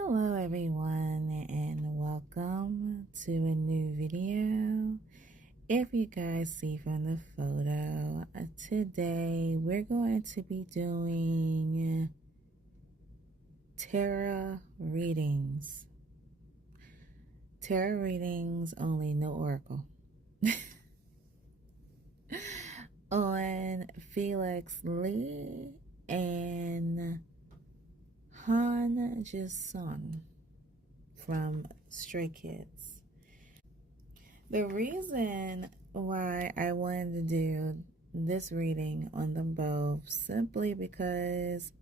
Hello everyone and welcome to a new video. If you guys see from the photo, today we're going to be doing tarot readings. Tarot readings only, no oracle. On Felix Lee and hanjisung from Stray Kids. The reason why I wanted to do this reading on them both simply because,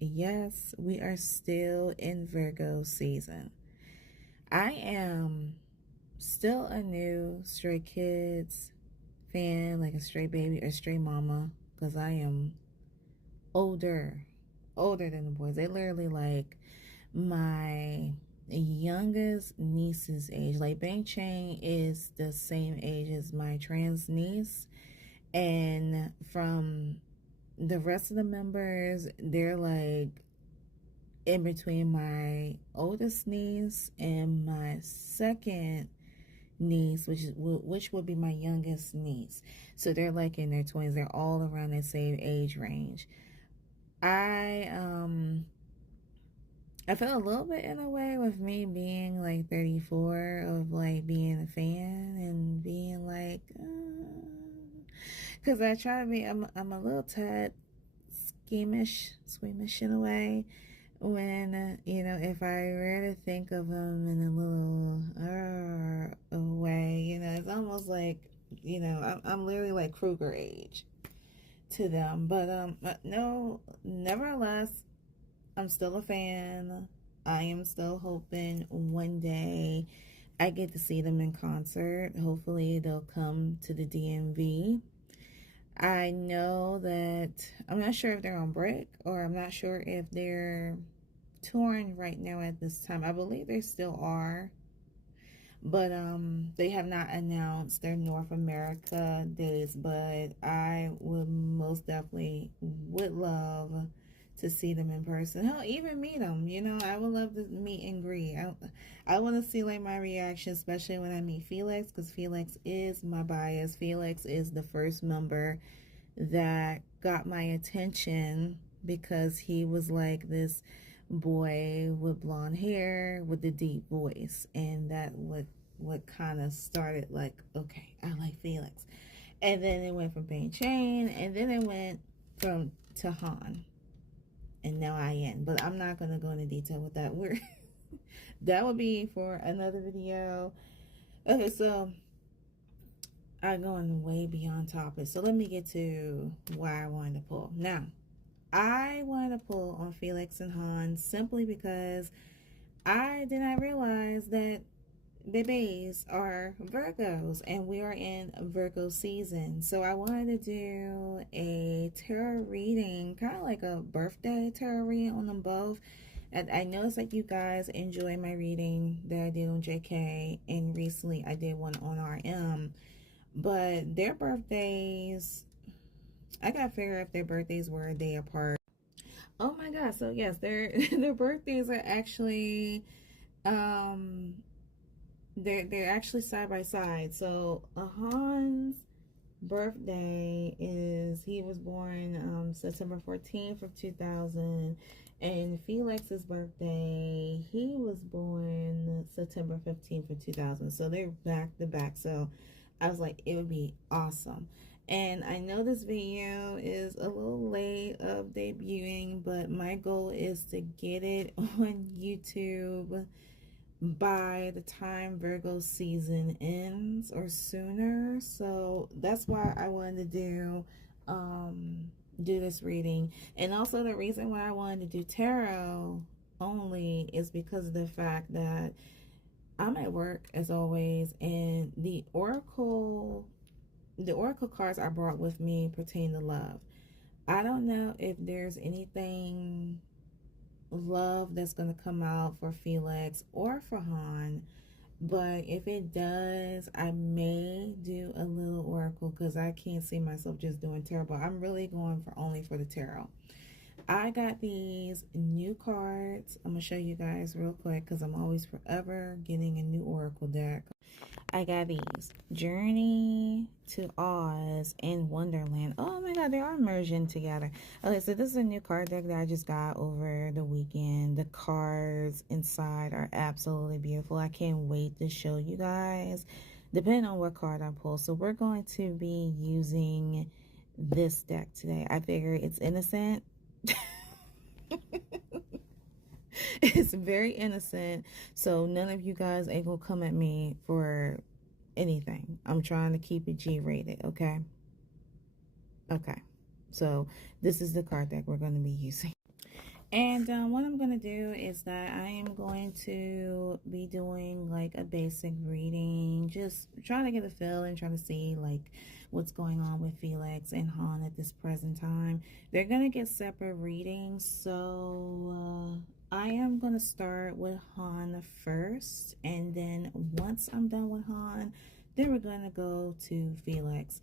yes, we are still in Virgo season. I am still a new Stray Kids fan, like a stray baby or stray mama, because I am older than the boys. They literally like my youngest niece's age. Like Bang Chang is the same age as my trans niece, and from the rest of the members, they're like in between my oldest niece and my second niece, which would be my youngest niece. So they're like in their 20s. They're all around the same age range. I felt a little bit in a way with me being like 34 of like being a fan and being like, because I try to be, I'm a little tad squeamish in a way when, if I were to think of them in a little way, it's almost like, I'm literally like Kruger age to them. But no, nevertheless, I'm still a fan. I am still hoping one day I get to see them in concert. Hopefully they'll come to the DMV. I know that I'm not sure if they're on break, or I'm not sure if they're touring right now at this time. I believe they still are, but they have not announced their North America dates. But I would most definitely would love to see them in person. Hell, even meet them. I would love to meet and greet. I want to see like my reaction, especially when I meet Felix, because Felix is my bias. Felix is the first member that got my attention because he was like this boy with blonde hair with the deep voice, and that what kind of started like, okay, I like Felix. And then it went from Bang Chain, and then it went to Han, and now I am. But I'm not going to go into detail with that. That would be for another video. Okay, so I'm going way beyond topic. So let me get to why I wanted to pull. Now, I wanted to pull on Felix and Han simply because I did not realize that babies are Virgos, and we are in Virgo season. So I wanted to do a tarot reading, kind of like a birthday tarot reading on them both. And I noticed that you guys enjoy my reading that I did on JK, and recently I did one on RM. But their birthdays, I gotta figure if their birthdays were a day apart. Oh my god, so yes, their birthdays are actually they're actually side by side. So Han's birthday is, he was born September 14th of 2000, and Felix's birthday, he was born September 15th of 2000. So they're back to back. So I was like, it would be awesome. And I know this video is a little late of debuting, but my goal is to get it on YouTube by the time Virgo season ends or sooner. So that's why I wanted to do this reading. And also the reason why I wanted to do tarot only is because of the fact that I'm at work as always, and the oracle cards I brought with me pertain to love. I don't know if there's anything love that's going to come out for Felix or for Han, but if it does, I may do a little oracle, because I can't see myself just doing tarot. But I'm really going for only for the tarot. I got these new cards. I'm going to show you guys real quick because I'm always forever getting a new oracle deck. I got these. Journey to Oz and Wonderland. Oh my god, they are merging together. Okay, so this is a new card deck that I just got over the weekend. The cards inside are absolutely beautiful. I can't wait to show you guys, depending on what card I pull. So we're going to be using this deck today. I figure it's innocent. It's very innocent, so none of you guys ain't gonna come at me for anything. I'm trying to keep it G-rated, okay? Okay, so this is the card deck we're going to be using. And what I'm going to do is that I am going to be doing like a basic reading, just trying to get a feel and trying to see like what's going on with Felix and Han at this present time. They're going to get separate readings, so I am going to start with Han first, and then once I'm done with Han, then we're going to go to Felix.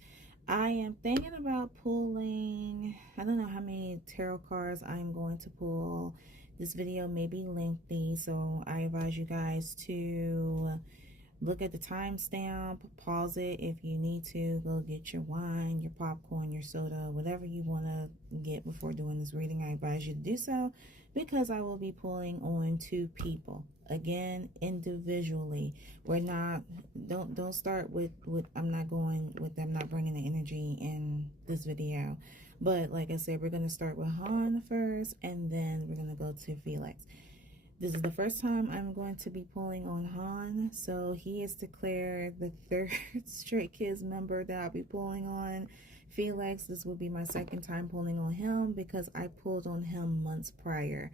I am thinking about pulling, I don't know how many tarot cards I'm going to pull. This video may be lengthy, so I advise you guys to look at the timestamp, pause it if you need to, go get your wine, your popcorn, your soda, whatever you want to get before doing this reading. I advise you to do so because I will be pulling on 2 people. Again, individually. We're not, don't start with I'm not bringing the energy in this video. But like I said, we're going to start with Han first, and then we're going to go to Felix. This is the first time I'm going to be pulling on Han, so he is declared the 3rd Stray Kids member that I'll be pulling on. Felix, this will be my 2nd time pulling on him because I pulled on him months prior.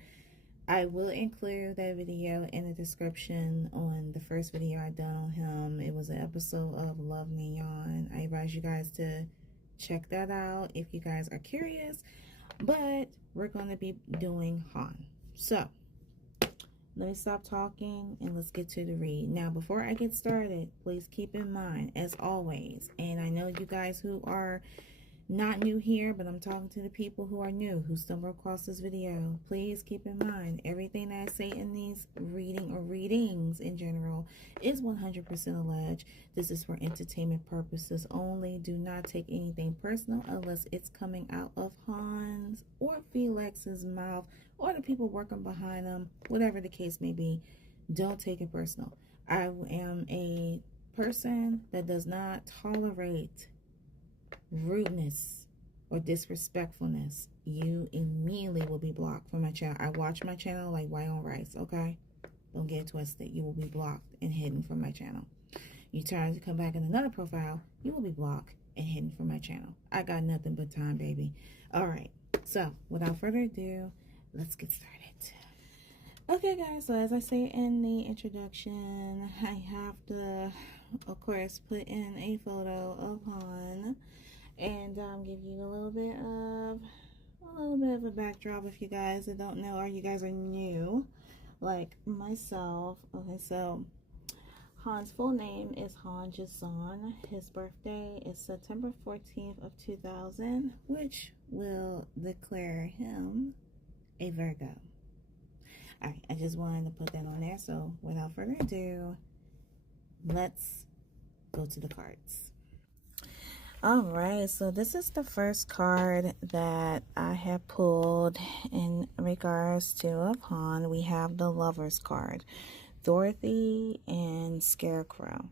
I will include that video in the description on the first video I done on him. It was an episode of Love Neon. I advise you guys to check that out if you guys are curious. But we're going to be doing Han. So, let me stop talking and let's get to the read. Now, before I get started, please keep in mind, as always, and I know you guys who are not new here, but I'm talking to the people who are new, who stumble across this video. Please keep in mind, everything that I say in these readings in general is 100% alleged. This is for entertainment purposes only. Do not take anything personal unless it's coming out of Han's or Felix's mouth or the people working behind them, whatever the case may be. Don't take it personal. I am a person that does not tolerate rudeness or disrespectfulness. You immediately will be blocked from my channel. I watch my channel like white on rice, okay? Don't get it twisted. You will be blocked and hidden from my channel. You try to come back in another profile, you will be blocked and hidden from my channel. I got nothing but time, baby. All right, so without further ado, let's get started. Okay, guys, so as I say in the introduction, I have to, of course, put in a photo of Han and give you a little bit of a backdrop if you guys that don't know, or you guys are new like myself. Okay, so Han's full name is Hanjisung. His birthday is September 14th of 2000, which will declare him a Virgo. Alright, I just wanted to put that on there. So without further ado, let's go to the cards. Alright, so this is the first card that I have pulled in regards to of Han. We have the Lover's card, Dorothy and Scarecrow.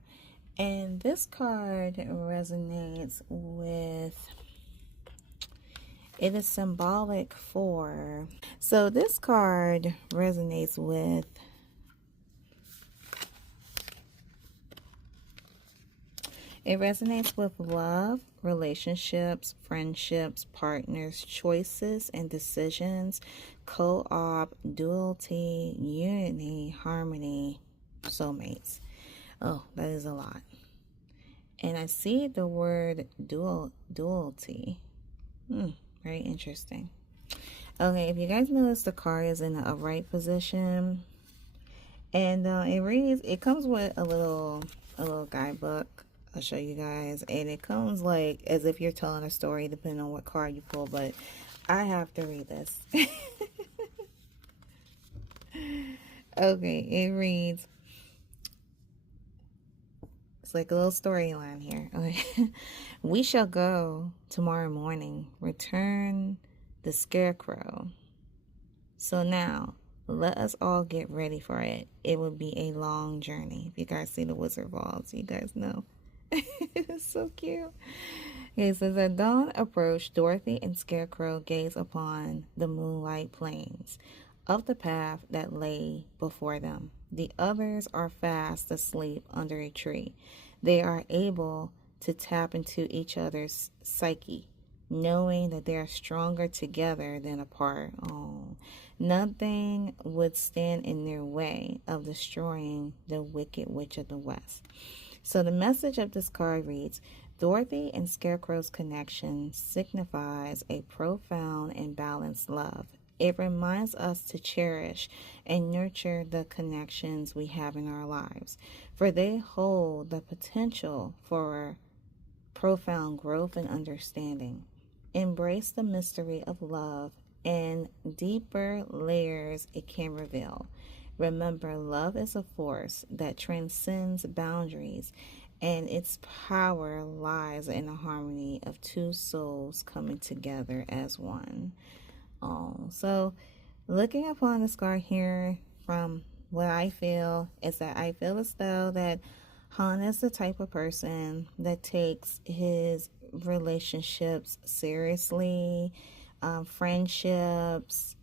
And this card resonates with, it is symbolic for, so this card resonates with love, relationships, friendships, partners, choices and decisions, co-op, duality, unity, harmony, soulmates. Oh, that is a lot. And I see the word duality. Very interesting. Okay, if you guys notice, the card is in the upright position. And it comes with a little guidebook. I'll show you guys, and it comes like as if you're telling a story depending on what card you pull, but I have to read this. Okay, it reads, it's like a little storyline here. Okay. We shall go tomorrow morning, return the scarecrow. So now, let us all get ready for it. It will be a long journey. If you guys see the Wizard Balls, you guys know. It's so cute. Okay, so as dawn approached, Dorothy and Scarecrow gazed upon the moonlight plains of the path that lay before them. The others are fast asleep under a tree. They are able to tap into each other's psyche, knowing that they are stronger together than apart. Oh, nothing would stand in their way of destroying the Wicked Witch of the West. So the message of this card reads, Dorothy and Scarecrow's connection signifies a profound and balanced love. It reminds us to cherish and nurture the connections we have in our lives, for they hold the potential for profound growth and understanding. Embrace the mystery of love and deeper layers it can reveal. Remember, love is a force that transcends boundaries, and its power lies in the harmony of two souls coming together as one. So looking upon this card here, from what I feel is that I feel as though that Han is the type of person that takes his relationships seriously, friendships,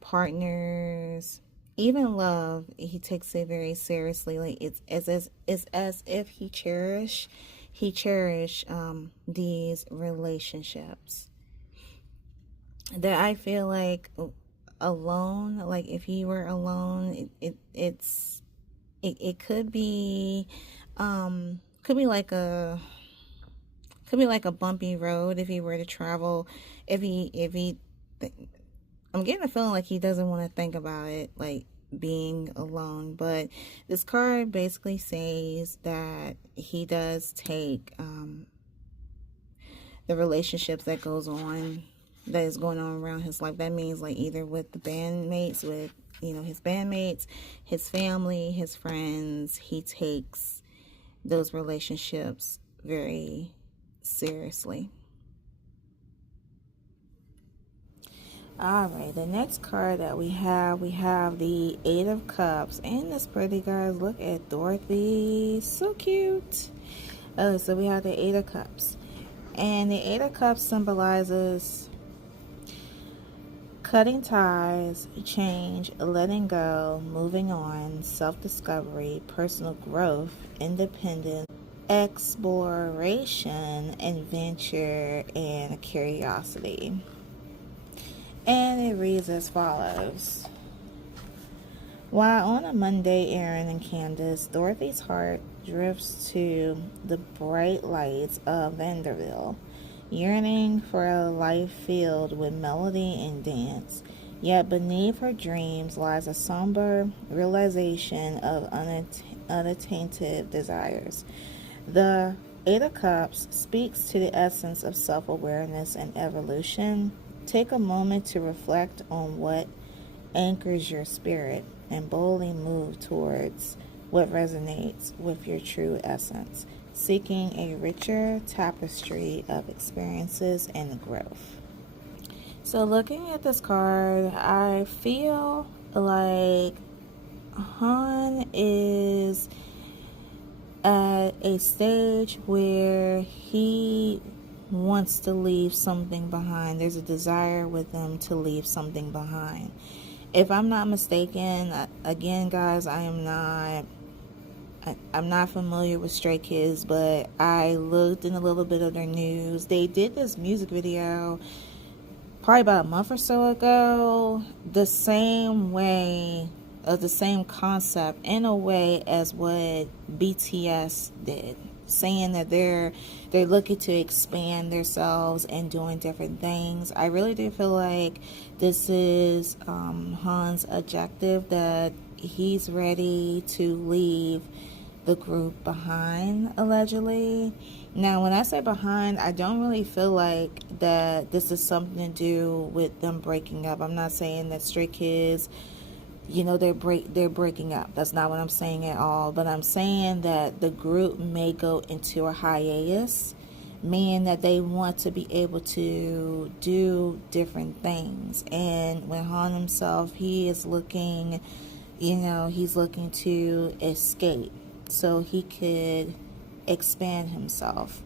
partners, even love. He takes it very seriously. Like it's as if he cherish these relationships. That I feel like alone, like if he were alone, it could be like a bumpy road if he were to travel. If he I'm getting a feeling like he doesn't want to think about it, like being alone. But this card basically says that he does take the relationships that is going on around his life. That means like either with the bandmates, with his bandmates, his family, his friends. He takes those relationships very seriously. Alright, the next card that we have the Eight of Cups. And this pretty, guys. Look at Dorothy. So cute. So we have the Eight of Cups. And the Eight of Cups symbolizes cutting ties, change, letting go, moving on, self-discovery, personal growth, independence, exploration, adventure, and curiosity. And it reads as follows. While on a Monday errand in Kansas, Dorothy's heart drifts to the bright lights of Vanderbilt, yearning for a life filled with melody and dance. Yet beneath her dreams lies a somber realization of unattained desires. The Eight of Cups speaks to the essence of self-awareness and evolution. Take a moment to reflect on what anchors your spirit and boldly move towards what resonates with your true essence, seeking a richer tapestry of experiences and growth. So looking at this card, I feel like Han is at a stage where he wants to leave something behind. There's a desire with him to leave something behind. If I'm not mistaken, again, guys, I'm not familiar with Stray Kids, but I looked in a little bit of their news. They did this music video probably about a month or so ago, the same way, the same concept in a way as what BTS did, saying that they're looking to expand themselves and doing different things. I really do feel like this is Han's objective, that he's ready to leave the group behind, allegedly. Now, when I say behind, I don't really feel like that this is something to do with them breaking up. I'm not saying that Stray Kids, they're breaking up. That's not what I'm saying at all. But I'm saying that the group may go into a hiatus, meaning that they want to be able to do different things. And when Han himself, he is looking, he's looking to escape so he could expand himself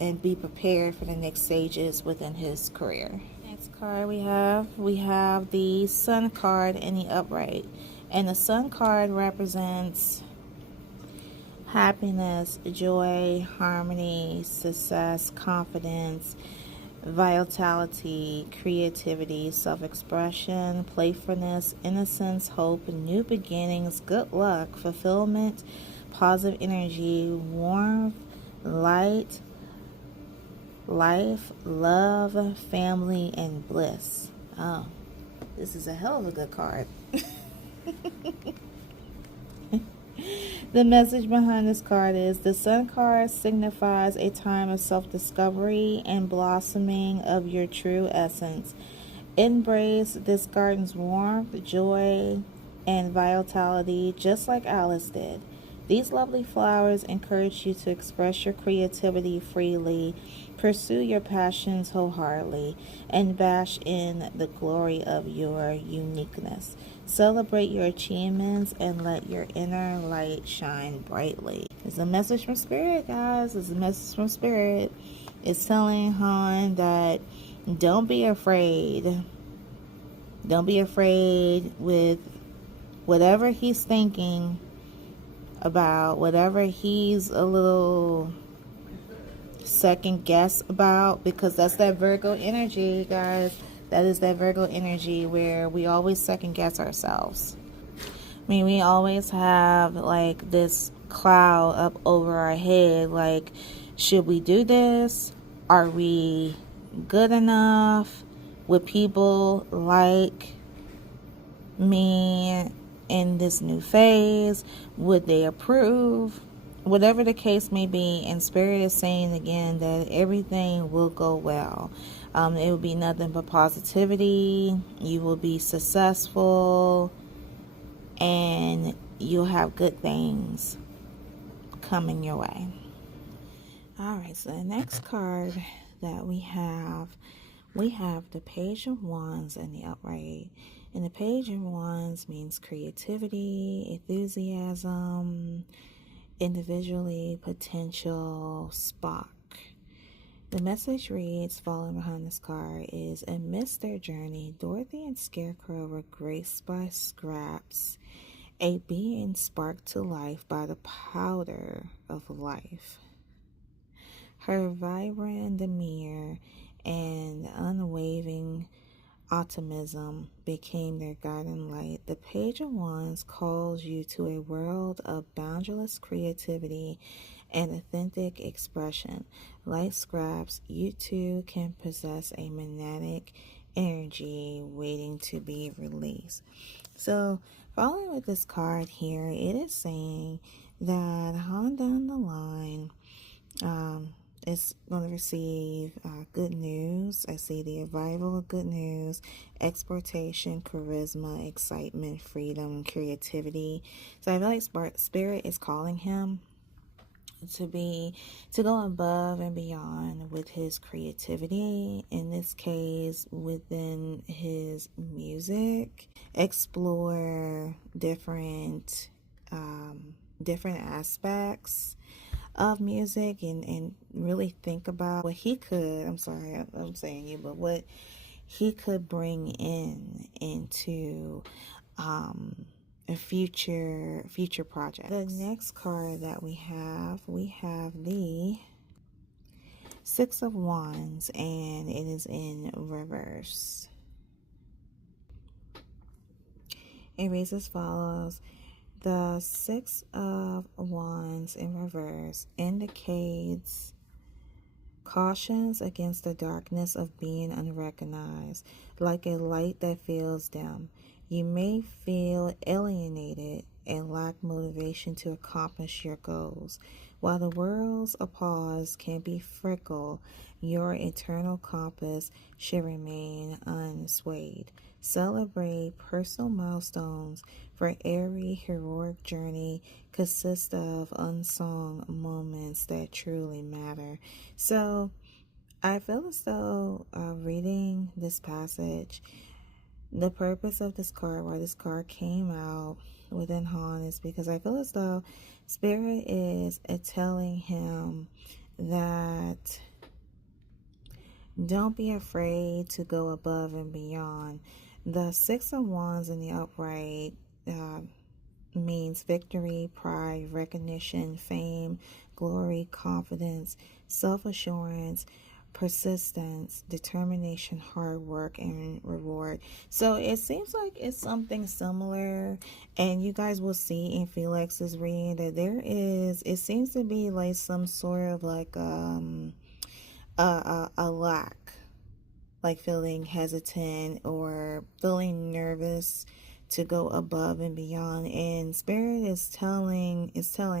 and be prepared for the next stages within his career. Next card we have the Sun card in the upright, and the Sun card represents happiness, joy, harmony, success, confidence, vitality, creativity, self-expression, playfulness, innocence, hope, new beginnings, good luck, fulfillment, positive energy, warmth, light, life, love, family, and bliss. Oh, this is a hell of a good card. The message behind this card is the Sun card signifies a time of self-discovery and blossoming of your true essence. Embrace this garden's warmth, joy, and vitality just like Alice did. These lovely flowers encourage you to express your creativity freely, pursue your passions wholeheartedly, and bask in the glory of your uniqueness. Celebrate your achievements and let your inner light shine brightly. It's a message from Spirit, guys. It's a message from Spirit. It's telling Han that don't be afraid. Don't be afraid with whatever he's thinking about, whatever he's a little second guess about, because that's that Virgo energy, guys. That is that Virgo energy where we always second guess ourselves. I mean, we always have like this cloud up over our head, like, should we do this? Are we good enough? Would people like me in this new phase? Would they approve? Whatever the case may be, and Spirit is saying again that everything will go well. It will be nothing but positivity. You will be successful, and you'll have good things coming your way. All right, so the next card that we have the Page of Wands in the upright. And the Page of Wands means creativity, enthusiasm, individually, potential, spark. The message reads, following behind this card, is amidst their journey, Dorothy and Scarecrow were graced by scraps, a being sparked to life by the powder of life. Her vibrant demeanor and unwavering optimism became their guiding light. The Page of Wands calls you to a world of boundless creativity and authentic expression. Like scraps, you too can possess a magnetic energy waiting to be released. So, following with this card here, it is saying that on down the line, is going to receive good news. I see the arrival of good news, exportation, charisma, excitement, freedom, creativity. So I feel like Spirit is calling him to go above and beyond with his creativity, in this case within his music, explore different aspects of music, and really think about what he could, I'm saying you, but what he could bring into a future project. The next card that we have the Six of Wands, and it is in reverse. It reads as follows. The Six of Wands in reverse indicates cautions against the darkness of being unrecognized, like a light that feels dim. You may feel alienated and lack motivation to accomplish your goals. While the world's applause can be fickle, your internal compass should remain unswayed. Celebrate personal milestones, for every heroic journey consists of unsung moments that truly matter. So, I feel as though reading this passage, the purpose of this card, why this card came out within Han, is because I feel as though Spirit is telling him that don't be afraid to go above and beyond. The Six of Wands in the upright means victory, pride, recognition, fame, glory, confidence, self-assurance, persistence, determination, hard work, and reward. So it seems like it's something similar, and you guys will see in Felix's reading that there is, it seems to be like some sort of like a lack, like feeling hesitant or feeling nervous to go above and beyond. And Spirit is telling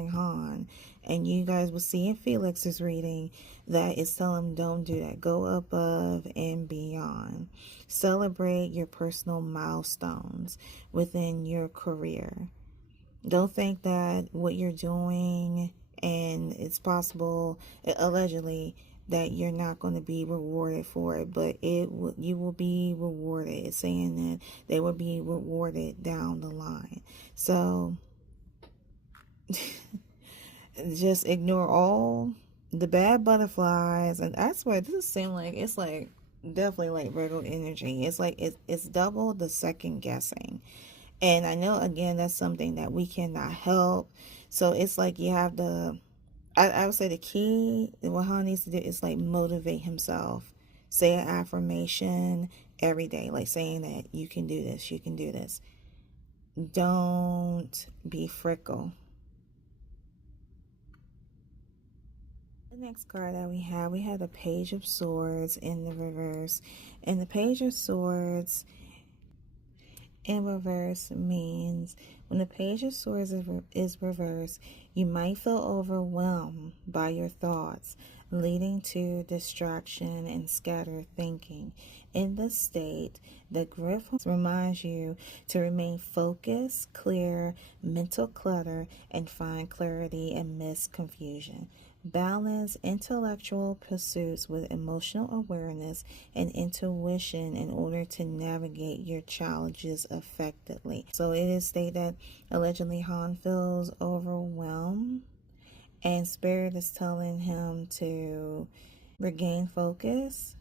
Han, and you guys will see in Felix's reading that it's telling him don't do that. Go above and beyond. Celebrate your personal milestones within your career. Don't think that what you're doing, and it's possible, allegedly, that you're not going to be rewarded for it, but you will be rewarded. It's saying that they will be rewarded down the line. So just ignore all the bad butterflies. And I swear, this seems like it's like definitely like Virgo energy. It's like it's double the second guessing. And I know, again, that's something that we cannot help. So it's like you have to, I would say the key, what Han needs to do is like motivate himself. Say an affirmation every day, like saying that you can do this, you can do this. Don't be fickle. The next card that we have the Page of Swords in the reverse. And the Page of Swords in reverse means when the Page of Swords is reversed, you might feel overwhelmed by your thoughts, leading to distraction and scattered thinking. In this state, the Griff reminds you to remain focused, clear mental clutter, and find clarity amidst confusion. Balance intellectual pursuits with emotional awareness and intuition in order to navigate your challenges effectively. So it is stated that allegedly Han feels overwhelmed, and Spirit is telling him to regain focus,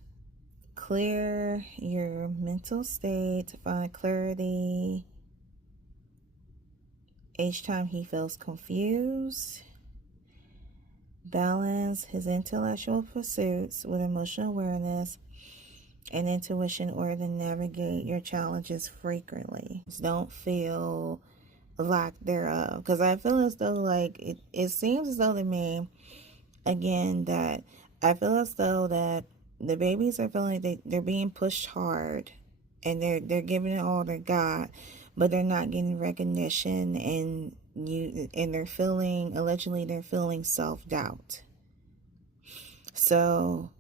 clear your mental state, find clarity each time he feels confused. Balance his intellectual pursuits with emotional awareness and intuition in order to navigate your challenges frequently. Don't feel lack thereof. Because I feel as though, like, it seems as though to me, again, that I feel as though that the babies are feeling like they're being pushed hard, and they're giving it all they got, but they're not getting recognition, and they're feeling, allegedly they're feeling self-doubt. So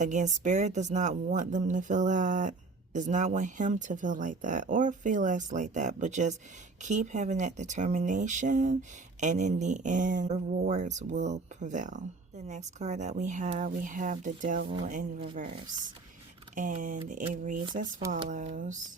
again, Spirit does not want them to feel that, does not want him to feel like that or feel less like that, but just keep having that determination, and in the end, rewards will prevail. The next card that we have the Devil in reverse, and it reads as follows.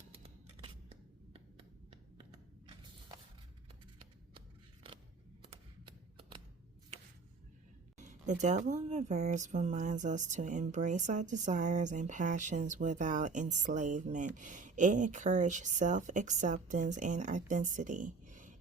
The Devil in reverse reminds us to embrace our desires and passions without enslavement. It encourages self-acceptance and authenticity,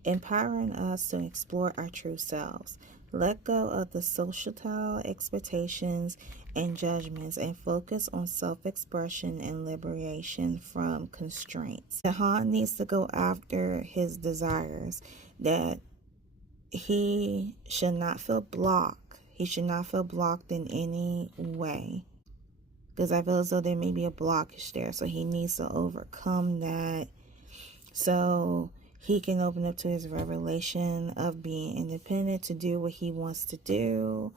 empowering us to explore our true selves. Let go of the societal expectations and judgments and focus on self-expression and liberation from constraints. The Han needs to go after his desires, that he should not feel blocked. He should not feel blocked in any way, because I feel as though there may be a blockage there. So he needs to overcome that. So he can open up to his revelation of being independent to do what he wants to do.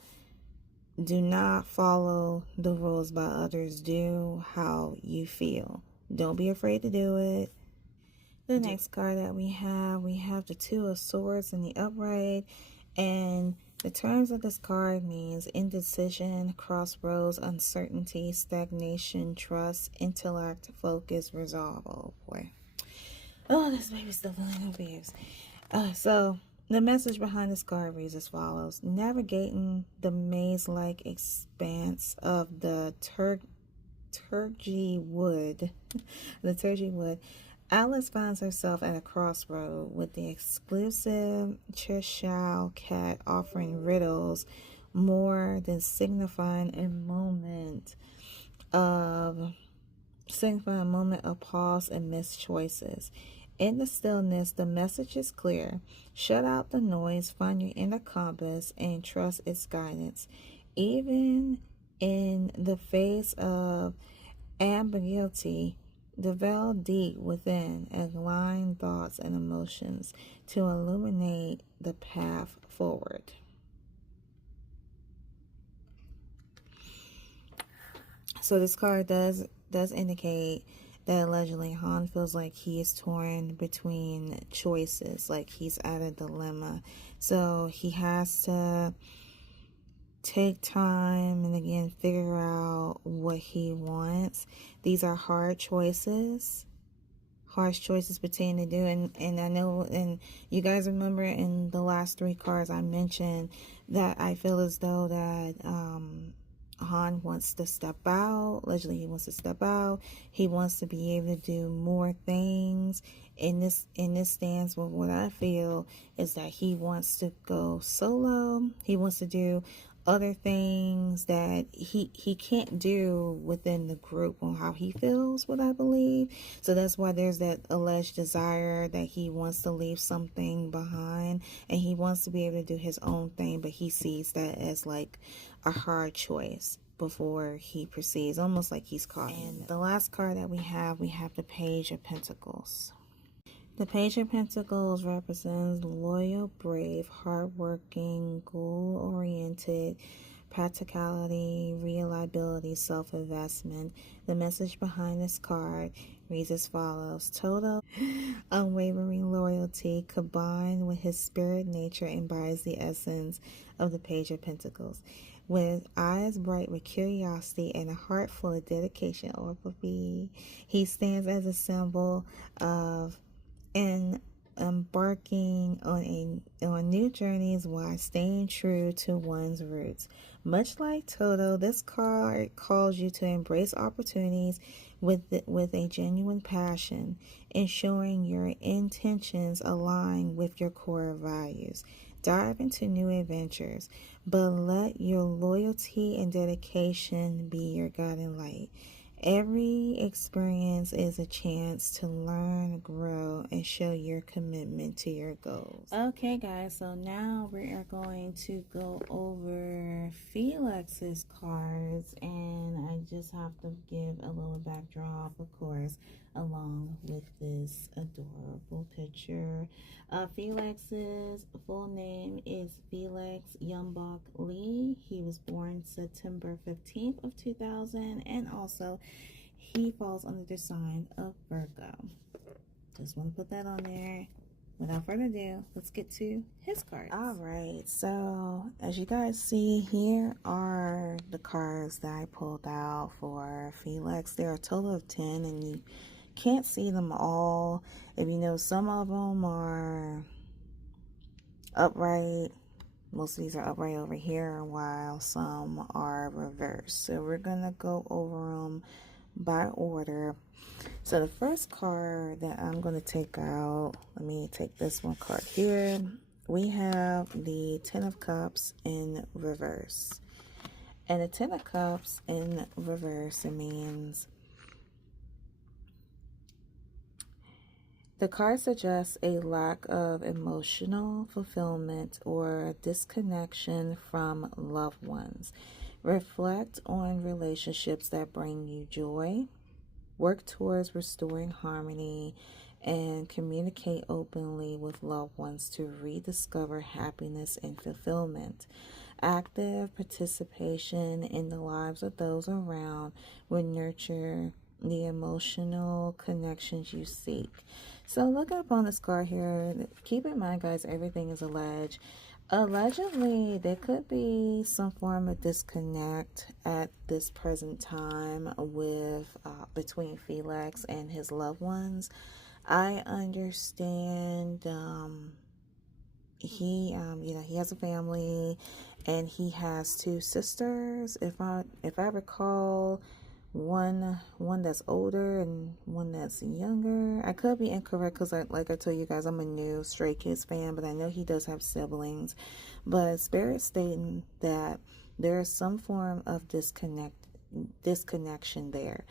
Do not follow the rules by others. Do how you feel. Don't be afraid to do it. The next card that we have the Two of Swords in the upright. And the terms of this card means indecision, crossroads, uncertainty, stagnation, trust, intellect, focus, resolve. Oh boy. Oh, this baby's still feeling abused. So the message behind this card reads as follows. Navigating the maze-like expanse of the Turgid wood, Alice finds herself at a crossroad with the exclusive Cheshire cat offering riddles more than signifying a moment of pause and missed choices. In the stillness, the message is clear. Shut out the noise, find your inner compass, and trust its guidance. Even in the face of ambiguity, delve deep within, align thoughts and emotions to illuminate the path forward. So this card does indicate that allegedly Han feels like he is torn between choices, like he's at a dilemma. So he has to take time and again figure out what he wants. These are hard choices between to do, and I know, and you guys remember in the last 3 cards I mentioned that I feel as though that Han wants to step out. Allegedly, he wants to step out. He wants to be able to do more things. In this stance, with what I feel is that he wants to go solo. He wants to do other things that he can't do within the group on how he feels, what I believe. So that's why there's that alleged desire that he wants to leave something behind and he wants to be able to do his own thing, but he sees that as like a hard choice before he proceeds, almost like he's caught. And the last card that we have the Page of Pentacles. The Page of Pentacles represents loyal, brave, hardworking, goal-oriented, practicality, reliability, self-investment. The message behind this card reads as follows. Total unwavering loyalty combined with his spirit nature embodies the essence of the Page of Pentacles. With eyes bright with curiosity and a heart full of dedication, he stands as a symbol of and embarking on new journeys while staying true to one's roots. Much like Toto, this card calls you to embrace opportunities with a genuine passion, ensuring your intentions align with your core values. Dive into new adventures, but let your loyalty and dedication be your guiding light. Every experience is a chance to learn, grow, and show your commitment to your goals. Okay, guys, so now we are going to go over Felix's cards, and I just have to give a little backdrop, of course, along with this adorable picture. Felix's full name is Felix Yong Bok. He was born September 15th of 2000, and also he falls under the sign of Virgo. Just want to put that on there. Without further ado, let's get to his cards. All right, so as you guys see, here are the cards that I pulled out for Felix. There are a total of 10, and you can't see them all. If you know, some of them are upright. Most of these are upright over here, while some are reversed. So we're going to go over them by order. So the first card that I'm going to take out, let me take this one card here. We have the Ten of Cups in reverse. And the Ten of Cups in reverse, it means the card suggests a lack of emotional fulfillment or disconnection from loved ones. Reflect on relationships that bring you joy. work towards restoring harmony, and communicate openly with loved ones to rediscover happiness and fulfillment. Active participation in the lives of those around will nurture the emotional connections you seek. So, looking up on this card here, keep in mind, guys, everything is alleged. Allegedly, there could be some form of disconnect at this present time with between Felix and his loved ones. I understand he has a family and he has two sisters. If I recall, one that's older and one that's younger. I could be incorrect because like I told you guys, I'm a new Stray Kids fan, but I know he does have siblings. But Spirit stating that there is some form of disconnection there.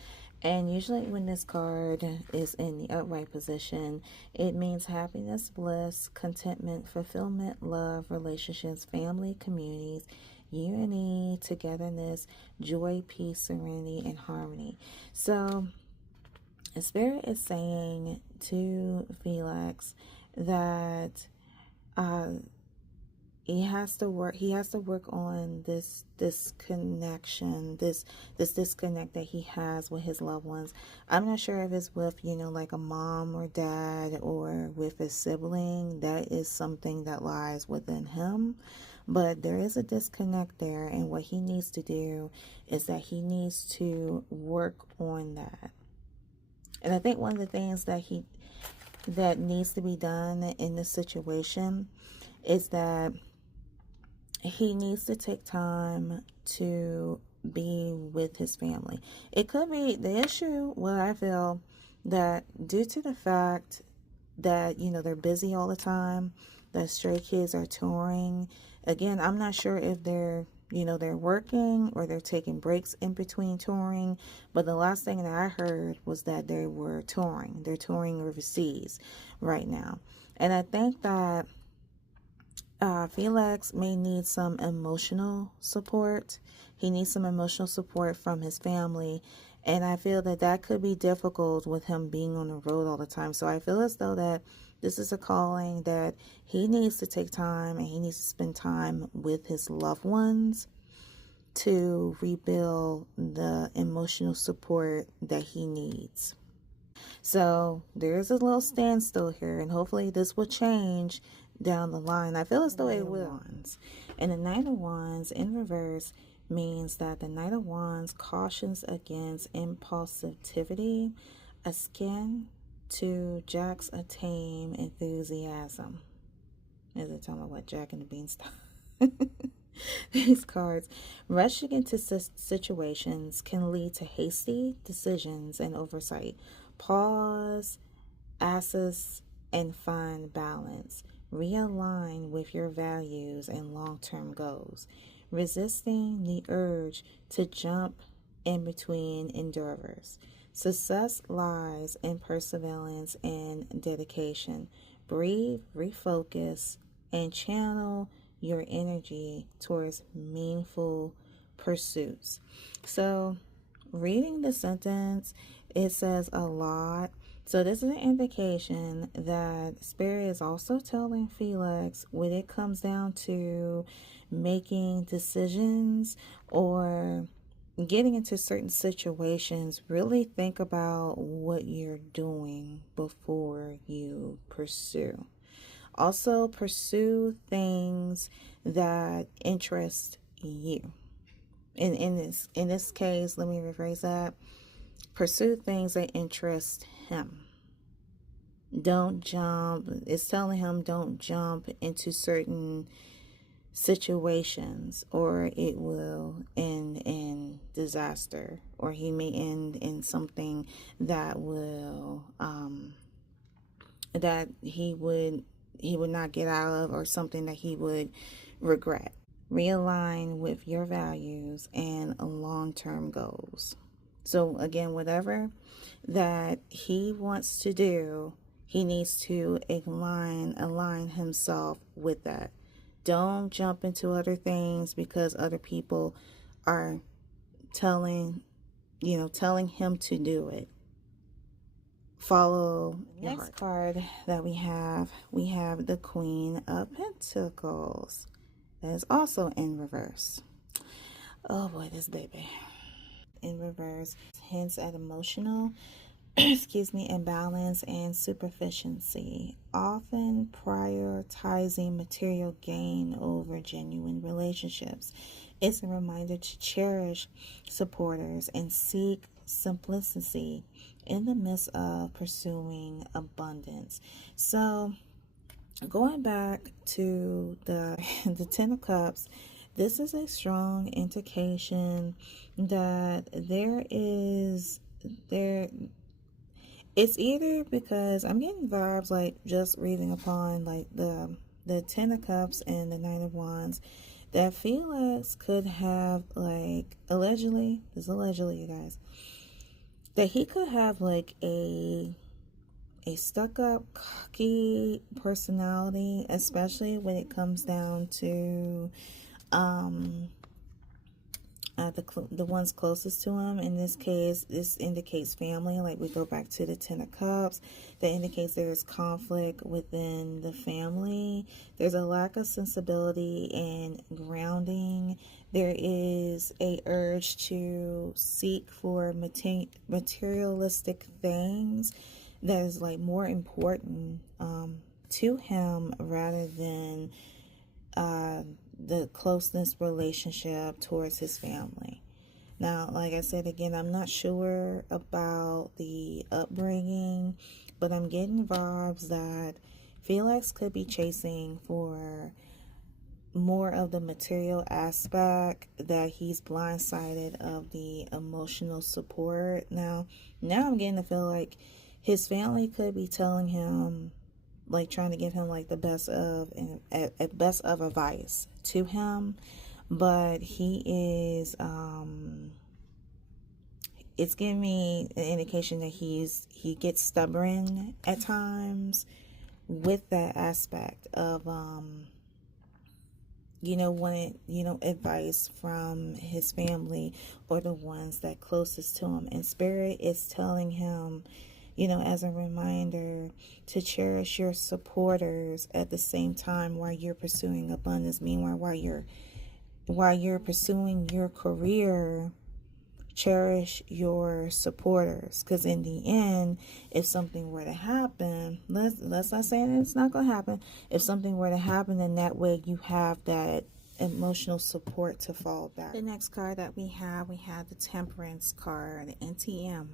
And usually when this card is in the upright position, it means happiness, bliss, contentment, fulfillment, love, relationships, family, communities, unity, togetherness, joy, peace, serenity, and harmony. So, Spirit is saying to Felix that he has to work on this connection, this disconnect that he has with his loved ones. I'm not sure if it's with like a mom or dad or with his sibling. That is something that lies within him. But there is a disconnect there, and what he needs to do is that he needs to work on that. And I think one of the things that needs to be done in this situation is that he needs to take time to be with his family. It could be the issue, what I feel, that due to the fact that they're busy all the time, that Stray Kids are touring. Again, I'm not sure if they're working or they're taking breaks in between touring, but the last thing that I heard was that they were touring. They're touring overseas right now. And I think that Felix may need some emotional support. He needs some emotional support from his family. And I feel that could be difficult with him being on the road all the time. So I feel as though that this is a calling that he needs to take time and he needs to spend time with his loved ones to rebuild the emotional support that he needs. So there is a little standstill here, and hopefully this will change down the line. I feel as though it will. And the Knight of Wands in reverse means that the Knight of Wands cautions against impulsivity, akin to Jack's a tame enthusiasm. Is it talking about what, Jack and the Beanstalk? These cards, rushing into situations can lead to hasty decisions and oversight. Pause, assess, and find balance. Realign with your values and long-term goals. Resisting the urge to jump in between endeavors. Success lies in perseverance and dedication. Breathe, refocus, and channel your energy towards meaningful pursuits. So, reading the sentence, it says a lot. So this is an indication that Spirit is also telling Felix when it comes down to making decisions or getting into certain situations, really think about what you're doing before you pursue. Also, pursue things that interest you. In this case, let me rephrase that. Pursue things that interest him. Don't jump. It's telling him don't jump into certain situations, or it will end in disaster, or he may end in something that will that he would not get out of, or something that he would regret. Realign with your values and long-term goals. So again, whatever that he wants to do, he needs to align himself with that. Don't jump into other things because other people are telling him to do it. follow your heart. Next card that we have the Queen of Pentacles. That is also in reverse. Oh boy, this baby. In reverse hints at emotional imbalance and superficiency, often prioritizing material gain over genuine relationships. It's a reminder to cherish supporters and seek simplicity in the midst of pursuing abundance. So, going back to the the Ten of Cups, this is a strong indication that it's either because I'm getting vibes like just reading upon like the Ten of Cups and the Nine of Wands, that Felix could have like allegedly, you guys, that he could have like a stuck-up, cocky personality, especially when it comes down to the ones closest to him. In this case, this indicates family. Like we go back to the Ten of Cups, that indicates there is conflict within the family. There's a lack of sensibility and grounding. There is a urge to seek for materialistic things that is like more important to him rather than the closeness relationship towards his family. Now, like I said again, I'm not sure about the upbringing, but I'm getting vibes that Felix could be chasing for more of the material aspect, that he's blindsided of the emotional support. Now I'm getting to feel like his family could be telling him, like trying to give him like the best of advice to him, but he is it's giving me an indication that he gets stubborn at times with that aspect of wanting advice from his family or the ones that closest to him. And Spirit is telling him, as a reminder, to cherish your supporters at the same time while you're pursuing abundance. Meanwhile, while you're pursuing your career, cherish your supporters. Because in the end, if something were to happen, let's not say that it's not going to happen. If something were to happen, then that way you have that emotional support to fall back. The next card that we have the Temperance card, NTM.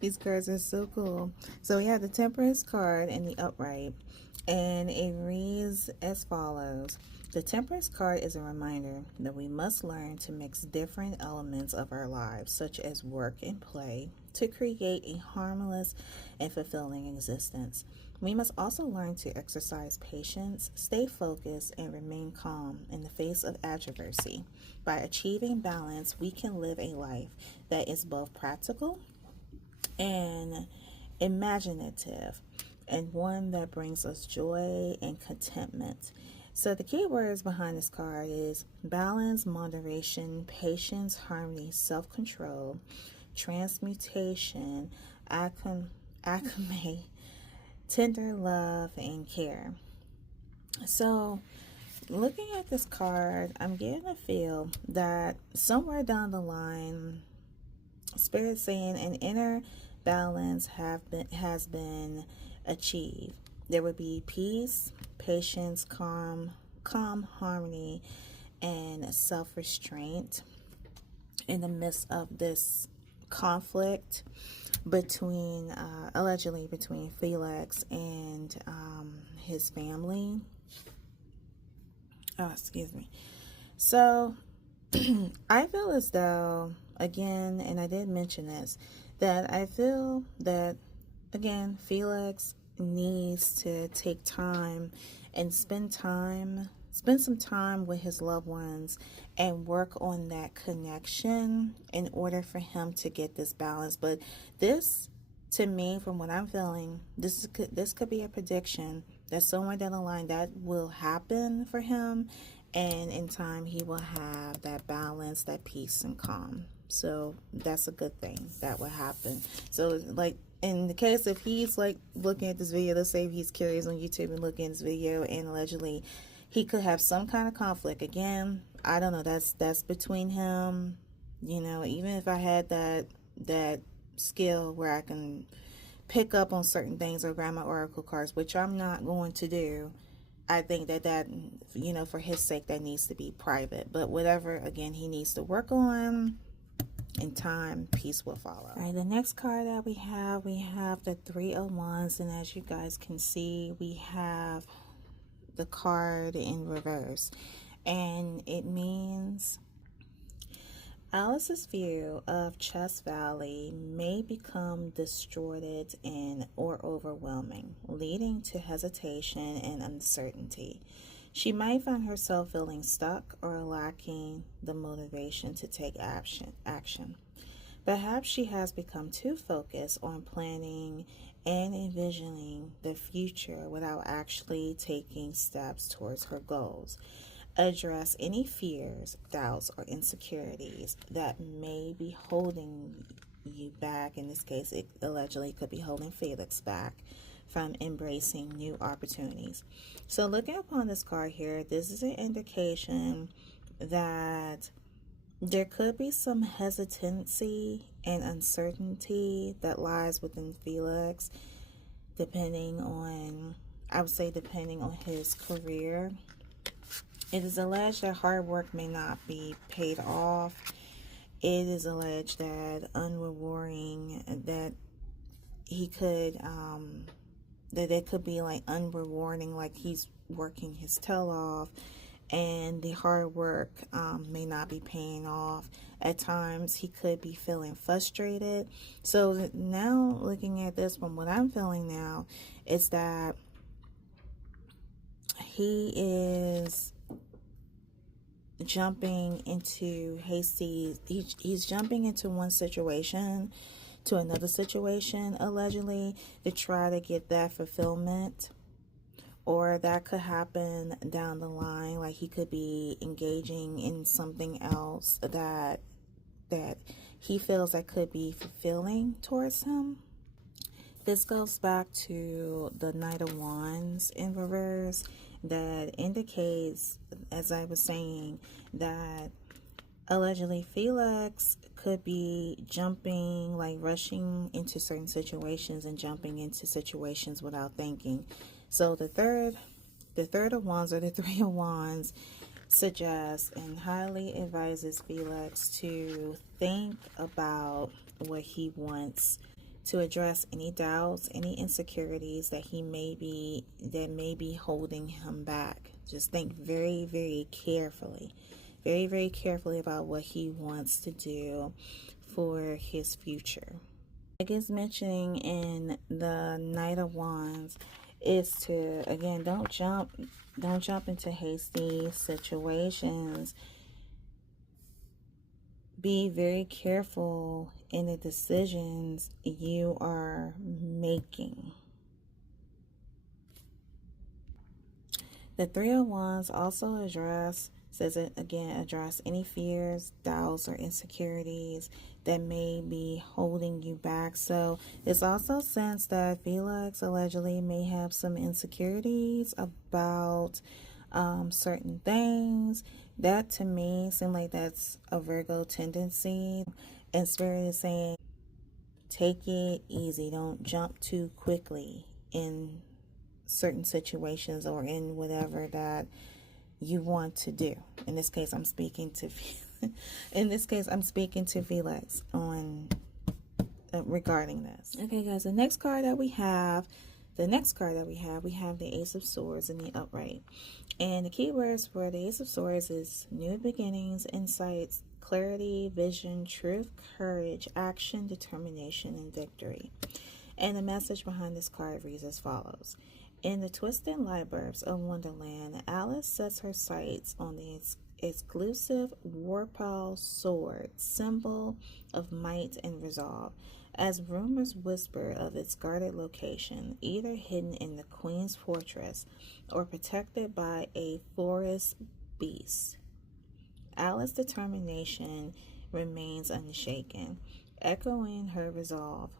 These cards are so cool. So we have the Temperance card in the upright, and it reads as follows. The Temperance card is a reminder that we must learn to mix different elements of our lives, such as work and play, to create a harmless and fulfilling existence. We must also learn to exercise patience, stay focused, and remain calm in the face of adversity. By achieving balance, we can live a life that is both practical and imaginative, and one that brings us joy and contentment. So the key words behind this card is balance, moderation, patience, harmony, self-control, transmutation, alchemy, tender love, and care. So looking at this card, I'm getting a feel that somewhere down the line, Spirit saying an inner balance has been achieved. There would be peace, patience, calm, harmony, and self-restraint in the midst of this conflict allegedly between Felix and his family. Oh, excuse me. So I feel as though, again, and I did mention this, that I feel that, again, Felix needs to take time and spend some time with his loved ones and work on that connection in order for him to get this balance. But this, to me, from what I'm feeling, this could be a prediction that somewhere down the line that will happen for him, and in time he will have that balance, that peace and calm. So that's a good thing that would happen. So like in the case if he's like looking at this video, let's say if he's curious on YouTube and looking at this video and allegedly he could have some kind of conflict. Again, I don't know, that's between him. You know, even if I had that skill where I can pick up on certain things or grab my oracle cards, which I'm not going to do, I think that you know, for his sake, that needs to be private. But whatever, again, he needs to work on, in time, peace will follow. All right, the next card that we have the Three of Wands, and as you guys can see, we have the card in reverse, and it means Alice's view of Chest Valley may become distorted and or overwhelming, leading to hesitation and uncertainty. She might find herself feeling stuck or lacking the motivation to take action. Perhaps she has become too focused on planning and envisioning the future without actually taking steps towards her goals. Address any fears, doubts, or insecurities that may be holding you back. In this case, it allegedly could be holding Felix back from embracing new opportunities. So looking upon this card here, this is an indication that there could be some hesitancy and uncertainty that lies within Felix, depending on his career. It is alleged that hard work may not be paid off. It is alleged that that he could, that it could be like unrewarding, like he's working his tail off, and the hard work may not be paying off. At times, he could be feeling frustrated. So now, looking at this from what I'm feeling now, is that he is jumping into he's jumping into one situation to another situation, allegedly, to try to get that fulfillment. Or that could happen down the line, like he could be engaging in something else that he feels that could be fulfilling towards him. This goes back to the Knight of Wands in reverse, that indicates, as I was saying, that allegedly Felix could be jumping, like rushing into certain situations and jumping into situations without thinking. So the third of Wands, or the Three of Wands, suggests and highly advises Felix to think about what he wants, to address any doubts, any insecurities that may be holding him back. Just think very, very carefully about what he wants to do for his future. Like it's mentioning in the Knight of Wands is to, again, don't jump into hasty situations. Be very careful in the decisions you are making. The Three of Wands also address any fears, doubts, or insecurities that may be holding you back. So it's also sense that Felix allegedly may have some insecurities about certain things. That to me seems like that's a Virgo tendency. And Spirit is saying, take it easy. Don't jump too quickly in certain situations or in whatever that you want to do. In this case, I'm speaking to Felix on regarding this. Okay, guys, the next card that we have, we have the Ace of Swords in the upright. And the keywords for the Ace of Swords is new beginnings, insights, clarity, vision, truth, courage, action, determination, and victory. And the message behind this card reads as follows. In the twisted light-bulbs of Wonderland, Alice sets her sights on the exclusive Warpal sword, symbol of might and resolve. As rumors whisper of its guarded location, either hidden in the Queen's fortress or protected by a forest beast, Alice's determination remains unshaken, echoing her resolve.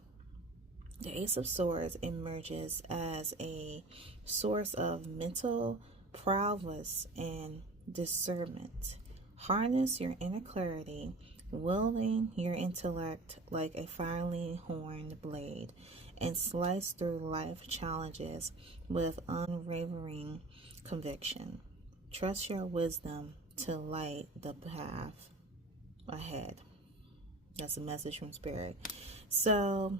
The Ace of Swords emerges as a source of mental prowess and discernment. Harness your inner clarity, wielding your intellect like a finely horned blade, and slice through life challenges with unwavering conviction. Trust your wisdom to light the path ahead. That's a message from Spirit. So,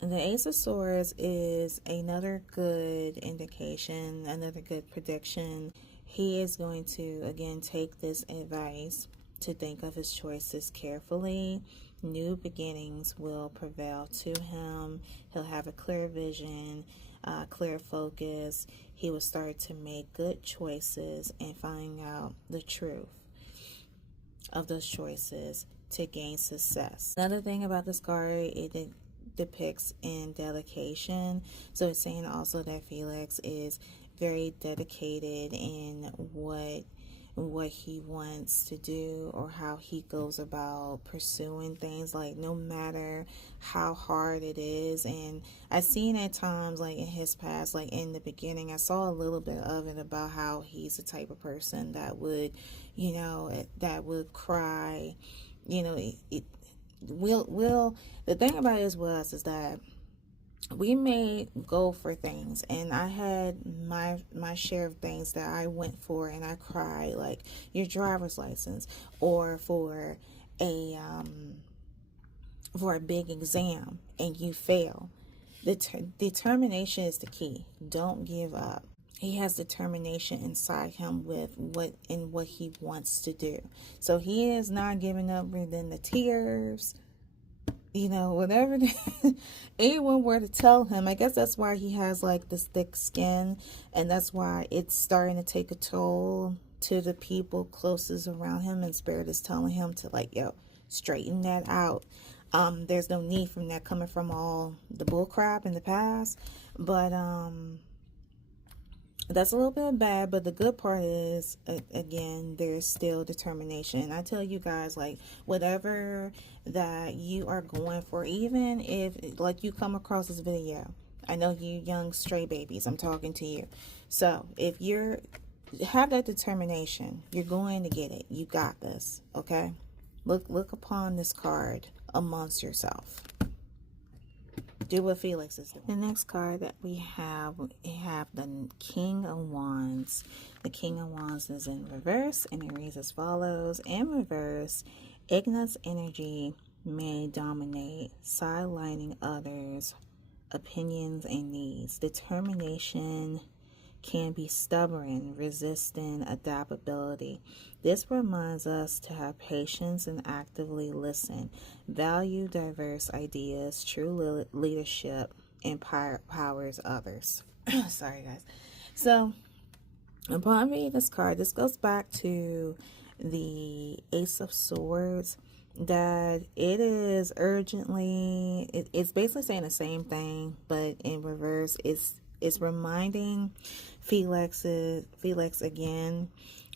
the Ace of Swords is another good indication, another good prediction. He is going to, again, take this advice to think of his choices carefully. New beginnings will prevail to him. He'll have a clear vision, clear focus. He will start to make good choices and find out the truth of those choices to gain success. Another thing about this card, it depicts in dedication. So it's saying also that Felix is very dedicated in what he wants to do or how he goes about pursuing things, like no matter how hard it is. And I've seen at times, like in his past, like in the beginning, I saw a little bit of it about how he's the type of person that would, that would cry, the thing about it was is that we may go for things, and I had my share of things that I went for and I cried, like your driver's license, or for a big exam and you fail. Determination is the key. Don't give up. He has determination inside him with what he wants to do. So he is not giving up within the tears. Whatever anyone were to tell him, I guess that's why he has like this thick skin, and that's why it's starting to take a toll to the people closest around him, and Spirit is telling him to straighten that out. There's no need from that coming from all the bull crap in the past, but that's a little bit bad. But the good part is, again, there's still determination. I tell you guys, like, whatever that you are going for, even if, like, you come across this video, I know you young stray babies, I'm talking to you. So if you have that determination, you're going to get it. You got this, okay? Look upon this card amongst yourself. Do what Felix is doing. The next card that we have the King of Wands. The King of Wands is in reverse, and it reads as follows. In reverse, ignorance energy may dominate, sidelining others' opinions and needs. Determination can be stubborn, resisting adaptability. This reminds us to have patience and actively listen. Value diverse ideas. True leadership empowers others. Sorry, guys. So, upon reading this card, this goes back to the Ace of Swords, that it is urgently, it's basically saying the same thing, but in reverse. It's reminding Felix again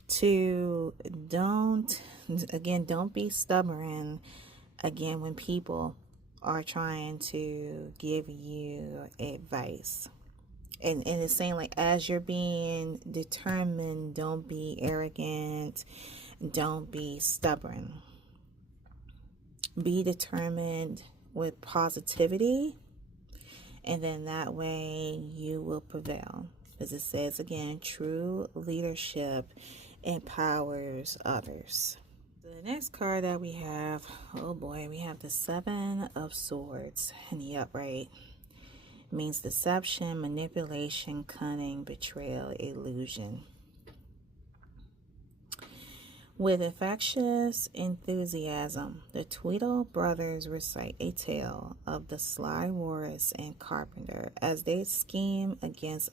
to don't be stubborn again when people are trying to give you advice. And it's saying, like, as you're being determined, don't be arrogant, don't be stubborn. Be determined with positivity, and then that way you will prevail. As it says again, true leadership empowers others. The next card that we have, oh boy, we have the Seven of Swords in the upright. It means deception, manipulation, cunning, betrayal, illusion. With infectious enthusiasm, the Tweedle brothers recite a tale of the sly Walrus and Carpenter as they scheme against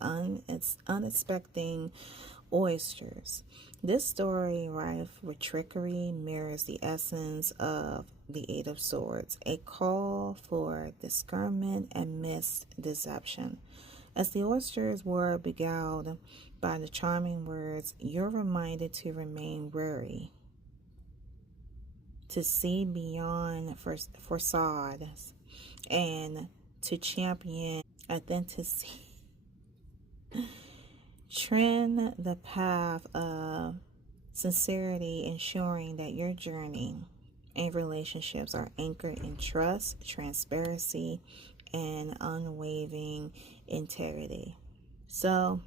unexpected oysters. This story, rife with trickery, mirrors the essence of the Eight of Swords, a call for discernment amidst deception. As the oysters were beguiled by the charming words, you're reminded to remain wary. to see beyond facades, and to champion authenticity. Trend the path of sincerity, ensuring that your journey and relationships are anchored in trust, transparency, and unwavering integrity. So,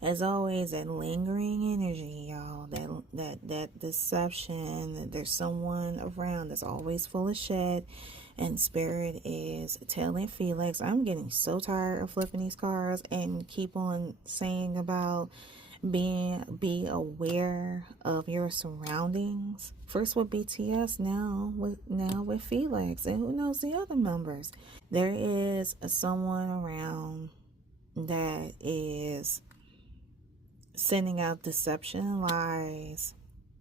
as always, that lingering energy, y'all, that deception, that there's someone around that's always full of shit, and Spirit is telling Felix, I'm getting so tired of flipping these cards and keep on saying about be aware of your surroundings. First with BTS, now with Felix, and who knows the other members. There is someone around that is sending out deception, lies,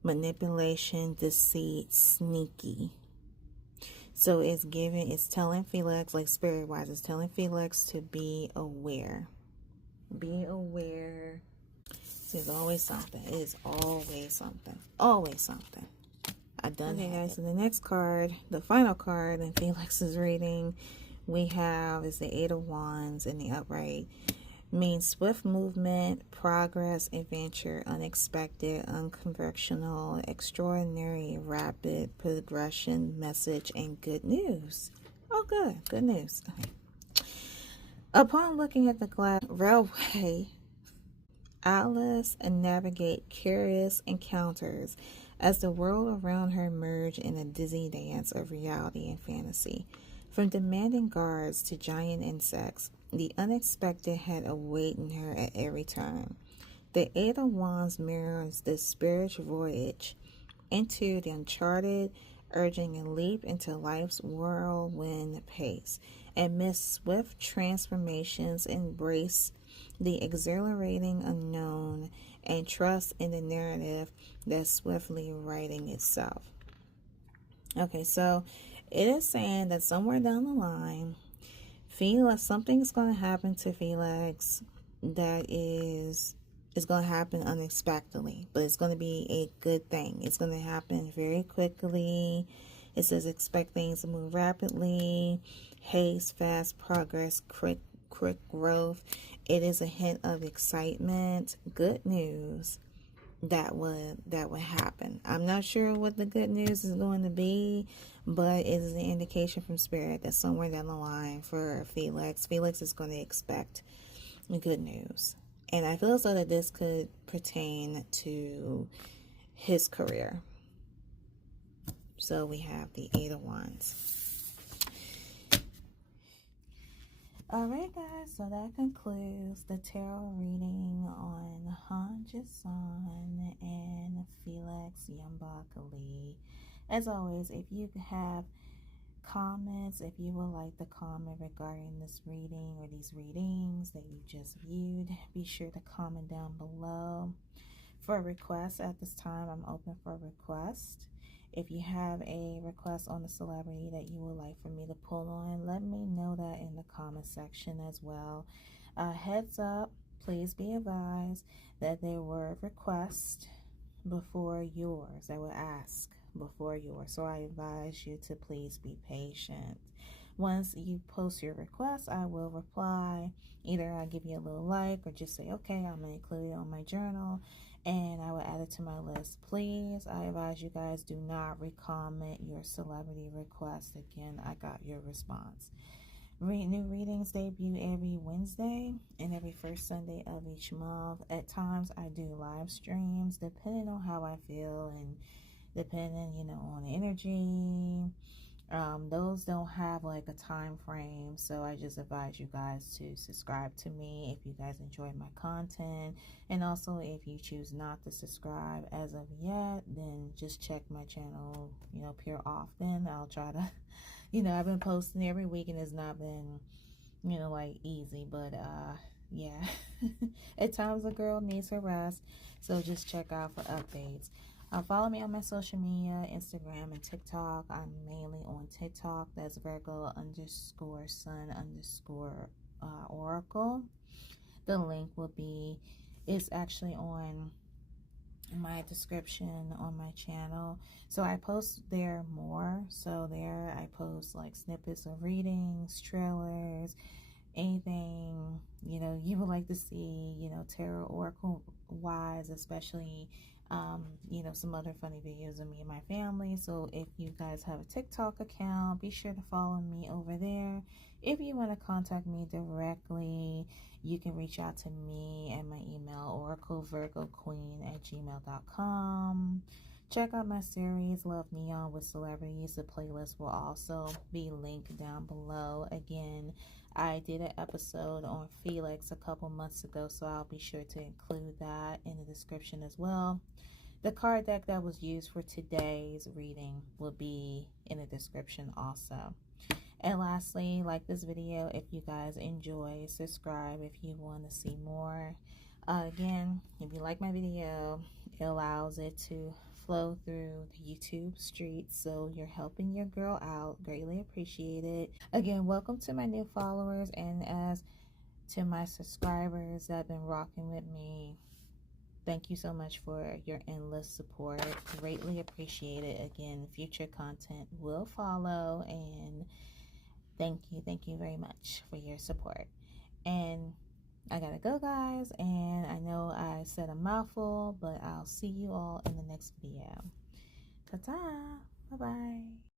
manipulation, deceit, sneaky. So it's telling Felix, like Spirit wise, it's telling Felix to be aware. Be aware. There's always something. It is always something. Always something. I done it, guys. So the next card, the final card in Felix's reading, we have is the Eight of Wands in the upright. Means swift movement, progress, adventure, unexpected, unconventional, extraordinary, rapid progression, message, and good news. Oh, good news. Okay. Upon looking at the glass railway, Alice navigate curious encounters as the world around her merged in a dizzy dance of reality and fantasy. From demanding guards to giant insects, the unexpected had awaited her at every turn. The Eight of Wands mirrors this spiritual voyage into the uncharted, urging a leap into life's whirlwind pace. Amidst swift transformations, embrace the exhilarating unknown and trust in the narrative that's swiftly writing itself. Okay, so it is saying that somewhere down the line, Felix, something's going to happen to Felix that is going to happen unexpectedly, but it's going to be a good thing. It's going to happen very quickly. It says expect things to move rapidly, haste, fast progress, quick growth. It is a hint of excitement, good news that would happen. I'm not sure what the good news is going to be, but it is an indication from Spirit that somewhere down the line for Felix is going to expect good news. And I feel as though that this could pertain to his career. So we have the Eight of Wands. Alright guys, so that concludes the tarot reading on hanjisung and Felix Yong Bok. As always, if you have comments, if you would like to comment regarding this reading or these readings that you just viewed, be sure to comment down below. For requests at this time, I'm open for requests. If you have a request on a celebrity that you would like for me to pull on, let me know that in the comment section as well. Heads up, please be advised that there were requests before yours. I will ask before yours. So I advise you to please be patient. Once you post your request, I will reply. Either I'll give you a little like or just say, okay, I'm going to include it on my journal, and I will add it to my list. Please, I advise you guys, do not recomment your celebrity request. Again, I got your response. New readings debut every Wednesday and every first Sunday of each month. At times, I do live streams depending on how I feel and depending, on the energy. Those don't have like a time frame, so I just advise you guys to subscribe to me if you guys enjoy my content. And also, if you choose not to subscribe as of yet, then just check my channel, pure often. I'll try to, I've been posting every week and it's not been, like easy, but yeah. At times a girl needs her rest, so just check out for updates. Follow me on my social media, Instagram and TikTok. I'm mainly on TikTok. That's Virgo _sun_ oracle. The link will be, it's actually on my description on my channel. So I post there more. So there I post like snippets of readings, trailers, anything, you know, you would like to see, you know, tarot oracle wise, especially, you know, some other funny videos of me and my family. So if you guys have a TikTok account, be sure to follow me over there. If you want to contact me directly, you can reach out to me at my email, oraclevirgoqueen@gmail.com. Check out my series, Love Neon with Celebrities. The playlist will also be linked down below. Again, I did an episode on Felix a couple months ago, so I'll be sure to include that in the description as well. The card deck that was used for today's reading will be in the description also. And lastly, like this video if you guys enjoy, subscribe if you want to see more. Again, if you like my video, it allows it to flow through the YouTube streets, so you're helping your girl out. Greatly appreciate it. Again, welcome to my new followers, and as to my subscribers that have been rocking with me, thank you so much for your endless support. Greatly appreciate it. Again, future content will follow, and thank you very much for your support. And I gotta go, guys, and I know I said a mouthful, but I'll see you all in the next video. Ta-ta! Bye-bye!